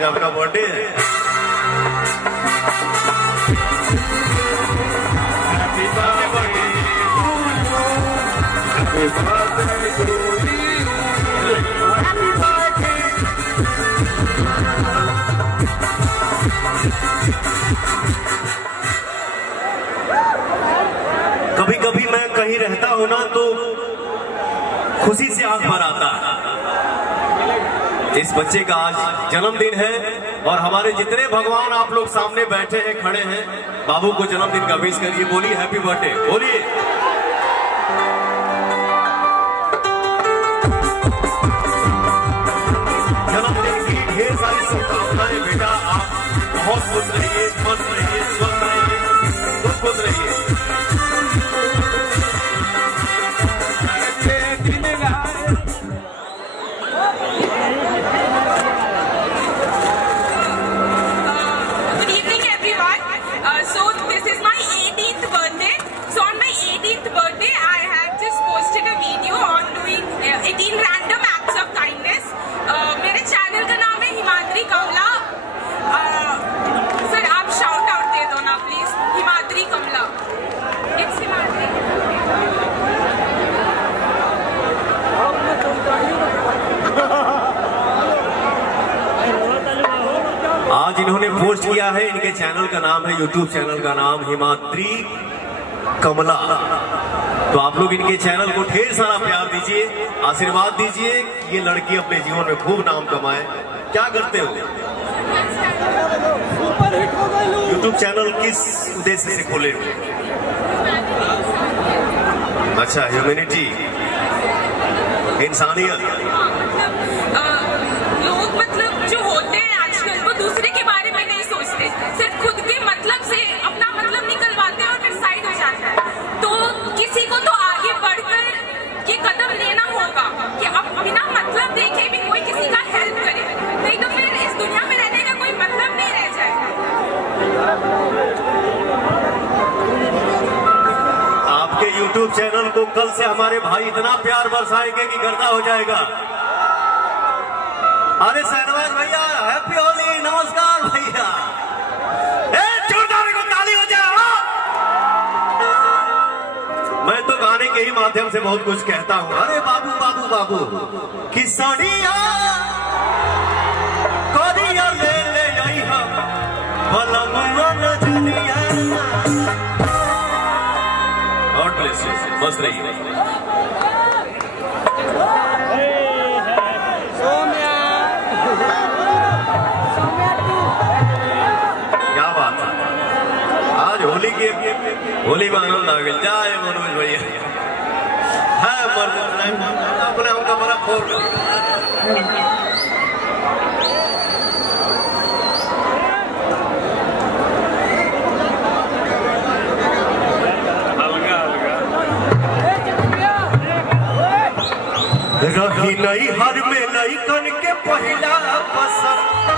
आज आपका बर्थडे है। Happy birthday to you, happy birthday. कभी कभी मैं कहीं रहता हूं ना तो खुशी से आंख भर आता है। इस बच्चे का आज जन्मदिन है और हमारे जितने भगवान आप लोग सामने बैठे हैं, खड़े हैं, बाबू को जन्मदिन का विश करिए। बोलिए हैप्पी बर्थडे, बोलिए। जन्मदिन की ढेर सारी शुभकामनाएं बेटा। आप बहुत खुश रहिए, मस्त रहिए, स्वस्थ रहिए, खुश रहिए। आज इन्होंने पोस्ट किया है, इनके चैनल का नाम है, यूट्यूब चैनल का नाम हिमाद्री कमला। तो आप लोग इनके चैनल को ढेर सारा प्यार दीजिए, आशीर्वाद दीजिए। ये लड़की अपने जीवन में खूब नाम कमाए। क्या करते हो? यूट्यूब चैनल किस उद्देश्य से खोले हो? अच्छा, ह्यूमैनिटी, इंसानियत। लोग मतलब जो होते हैं आजकल वो दूसरे के बारे में नहीं सोचते, सिर्फ खुद के मतलब से अपना मतलब निकलवाते हैं और फिर साइड हो जाता है। तो किसी को तो आगे बढ़कर ये कदम लेना होगा कि अब बिना मतलब देखे भी कोई किसी का हेल्प करे, नहीं तो फिर इस दुनिया में रहने का कोई मतलब नहीं रह जाएगा। आपके YouTube चैनल को कल से हमारे भाई इतना प्यार बरसाएंगे कि गर्दा हो जाएगा। अरे शहनवाज भैया, हैप्पी होली, नमस्कार भैया। जोरदार को ताली हो जाए। मैं तो गाने के ही माध्यम से बहुत कुछ कहता हूँ। अरे बाबू बाबू बाबू किसनिया कोरिया ले ले आई हम बलमुआ नजरिया। गॉड ब्लेस यू, बस रहिए। होली में आनंद आ गया। जाए मनोज भैया है मर्द अपने हमका बड़ा खोल। रही नहीं हर में नहीं कन के पहला पसंद